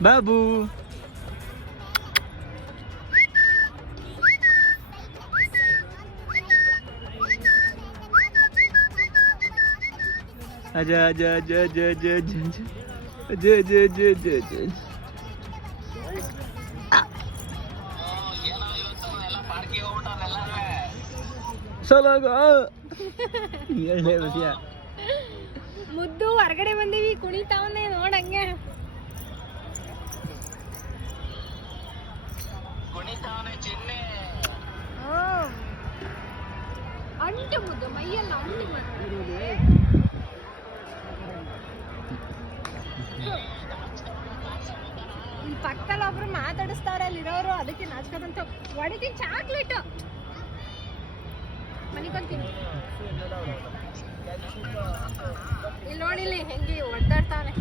ಬಾಬು ಅಜ ಅಜ ಅಜ ಅಜ ಅಜ ಅಜ ಅಜ ಅಜ ಅಜ ಅಜ ಅಜ ಸಲಾಗ ಎರಡನೇ ವಿಷಯ ಮುದ್ದು ಹೊರಗಡೆ ಬಂದೀವಿ ಕುಣಿತಾವನ್ನೇ ನೋಡಂಗೆ ಅಂಟು ಮುದ್ದು ಮೈಯೆಲ್ಲ ಅಂಟು ಈ ಪಕ್ಕದಲ್ಲಿ ಒಬ್ರು ಮಾತಾಡಿಸ್ತಾರೆ ಅಲ್ಲಿರೋರು ಅದಕ್ಕೆ ನಾಚ್ಕೋದಂತ ಹೊಡಿತೀನಿ ಚಾಕ್ಲೇಟ್ ಮನಿಕೊಂತೀನಿ ಇಲ್ಲಿ ನೋಡಿಲಿ ಹೆಂಗೆ ಒದ್ದಾಡ್ತಾನೆ